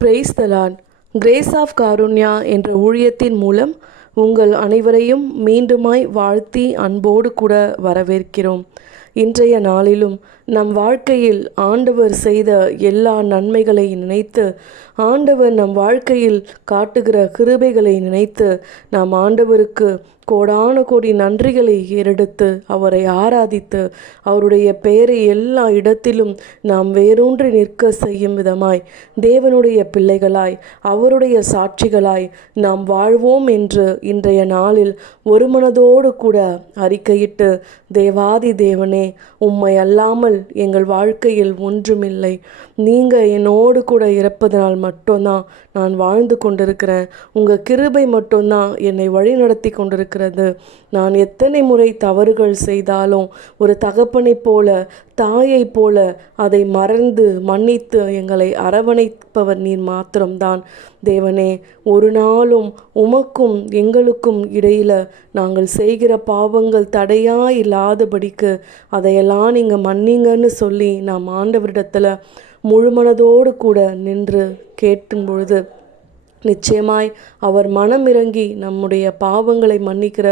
Price the lord. Grace of Karunya என்ற ஊழியத்தின் மூலம் உங்கள் அனைவரையும் மீண்டுமாய் வாழ்த்தி அன்போடு கூட வரவேற்கிறோம். இன்றைய நாளிலும் நம் வாழ்க்கையில் ஆண்டவர் செய்த எல்லா நன்மைகளை நினைத்து, ஆண்டவர் நம் வாழ்க்கையில் காட்டுகிற கிருபைகளை நினைத்து நாம் ஆண்டவருக்கு கோடான கோடி நன்றிகளை ஏறெடுத்து அவரை ஆராதித்து அவருடைய பெயரை எல்லா இடத்திலும் நாம் வேரூன்றி நிற்க செய்யும் விதமாய் தேவனுடைய பிள்ளைகளாய் அவருடைய சாட்சிகளாய் நாம் வாழ்வோம் என்று இன்றைய நாளில் ஒரு மனதோடு கூட அறிக்கையிட்டு, தேவாதி தேவனே, உம்மை அல்லாமல் எங்கள் வாழ்க்கையில் ஒன்றுமில்லை. நீங்கள் என்னோடு கூட இருப்பதனால் மட்டும்தான் நான் வாழ்ந்து கொண்டிருக்கிறேன். உங்கள் கிருபை மட்டும்தான் என்னை வழி நடத்தி கொண்டிருக்கிறது. நான் எத்தனை முறை தவறுகள் செய்தாலும் ஒரு தகப்பனைப் போல, தாயைப் போல அதை மறந்து மன்னித்து எங்களை அரவணைப்பவர் நீர் மாத்திரம்தான். தேவனே, ஒரு நாளும் உமக்கும் எங்களுக்கும் இடையில் நாங்கள் செய்கிற பாவங்கள் தடையாக இல்லாதபடிக்கு அதையெல்லாம் நீங்கள் மன்னிங்கன்னு சொல்லி நாம் ஆண்டவரிடத்தில் முழுமனதோடு கூட நின்று கேட்கும் பொழுது நிச்சயமாய் அவர் மனமிறங்கி நம்முடைய பாவங்களை மன்னிக்கிற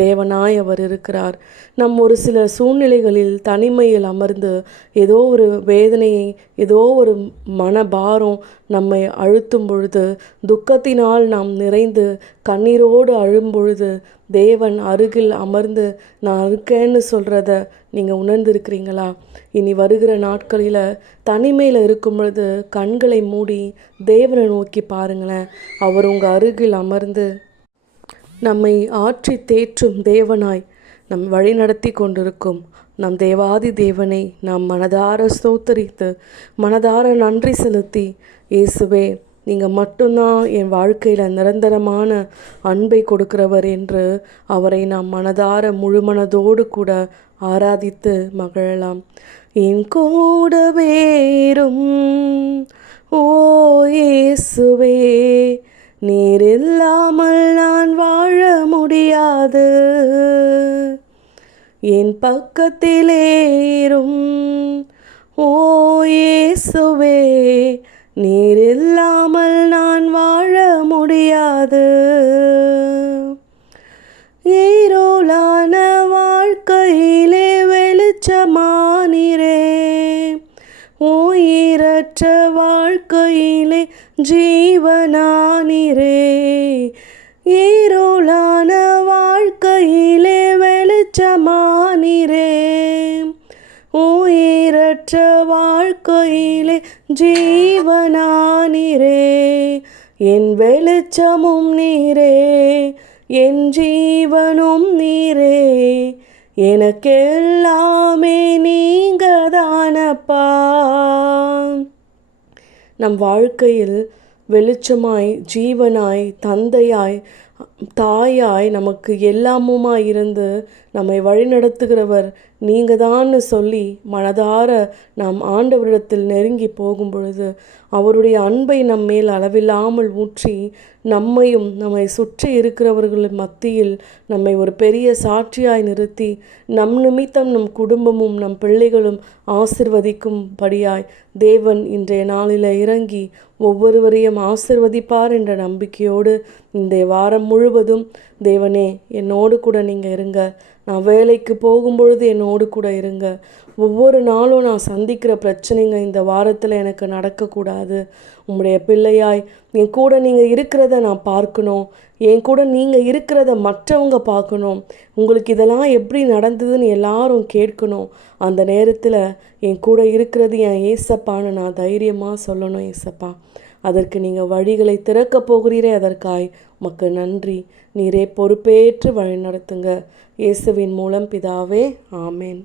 தேவனாய் அவர் இருக்கிறார். நம் ஒரு சில சூழ்நிலைகளில் தனிமையில் அமர்ந்து ஏதோ ஒரு வேதனையை, ஏதோ ஒரு மனபாரம் நம்மை அழுத்தும் பொழுது, துக்கத்தினால் நாம் நிறைந்து கண்ணீரோடு அழும் பொழுது தேவன் அருகில் அமர்ந்து நான் இருக்கேன்னு சொல்கிறத நீங்கள் உணர்ந்திருக்கிறீங்களா? இனி வருகிற நாட்களில் தனிமையில் இருக்கும் பொழுது கண்களை மூடி தேவனை நோக்கி பாருங்களேன். அவர் உங்கள் அருகில் அமர்ந்து நம்மை ஆற்றி தேற்றும் தேவனாய் நம் வழி நடத்தி கொண்டிருக்கும் நம் தேவாதி தேவனை நாம் மனதார ஸ்தோத்தரித்து மனதார நன்றி செலுத்தி, இயேசுவே, நீங்கள் மட்டும்தான் என் வாழ்க்கையில் நிரந்தரமான அன்பை கொடுக்கிறவர் என்று அவரை நாம் மனதார முழுமனதோடு கூட ஆராதித்து மகிழலாம். என் கூட வேறும் ஓ இயேசுவே, நீர் இல்லாமல் நான் வாழ முடியாது. என் பக்கத்திலேரும் ஓ இயேசுவே, நீர் இல்லாமல் நான் வாழ முடியாது. ஈரோலான வாழ்க்கையிலே வெளிச்சமானீரே, உயிரற்ற வாழ்க்கையிலே ஜீவனானீரே. ஈரோலான வாழ்க்கையிலே வெளிச்சமானீரே, உயிரற்ற வாழ்க்கையிலே ஜீவனானீரே. என் வெளிச்சமும் நீரே, என் ஜீவனும் நீரே, எனக்கெல்லாமே நீங்க தானப்பா. நம் வாழ்க்கையில் வெளிச்சமாய், ஜீவனாய், தந்தையாய், தாயாய், நமக்கு எல்லாமுமாய் இருந்து நம்மை வழிநடத்துகிறவர் நீங்கள் தான்னு சொல்லி மனதார நாம் ஆண்டவரிடத்தில் நெருங்கி போகும் பொழுது அவருடைய அன்பை நம்மேல் அளவில்லாமல் ஊற்றி நம்மையும் நம்மை சுற்றி இருக்கிறவர்களின் மத்தியில் நம்மை ஒரு பெரிய சாட்சியாய் நிறுத்தி நம் நிமித்தம் நம் குடும்பமும் நம் பிள்ளைகளும் ஆசிர்வதிக்கும்படியாய் தேவன் இன்றைய நாளில் இறங்கி ஒவ்வொருவரையும் ஆசிர்வதிப்பார் என்ற நம்பிக்கையோடு இந்த வாரம் முழுவதும் தேவனே என்னோடு கூட நீங்கள் இருங்க. நான் வேலைக்கு போகும்பொழுது என்னோடு கூட இருங்க. ஒவ்வொரு நாளும் நான் சந்திக்கிற பிரச்சனைங்க இந்த வாரத்தில் எனக்கு நடக்கக்கூடாது. உங்களுடைய பிள்ளையாய் என் கூட நீங்கள் இருக்கிறத நான் பார்க்கணும். என் கூட நீங்கள் இருக்கிறத மற்றவங்க பார்க்கணும். உங்களுக்கு இதெல்லாம் எப்படி நடந்ததுன்னு எல்லாரும் கேட்கணும். அந்த நேரத்தில் என் கூட இருக்கிறது என் ஏசப்பான்னு நான் தைரியமாக சொல்லணும். ஏசப்பா, அதற்கு நீங்கள் வழிகளை திறக்க போகிறீரே, அதற்காய் உமக்கு நன்றி. நீரே பொறுப்பேற்று வழி நடத்துங்க. இயேசுவின் மூலம் பிதாவே, ஆமேன்.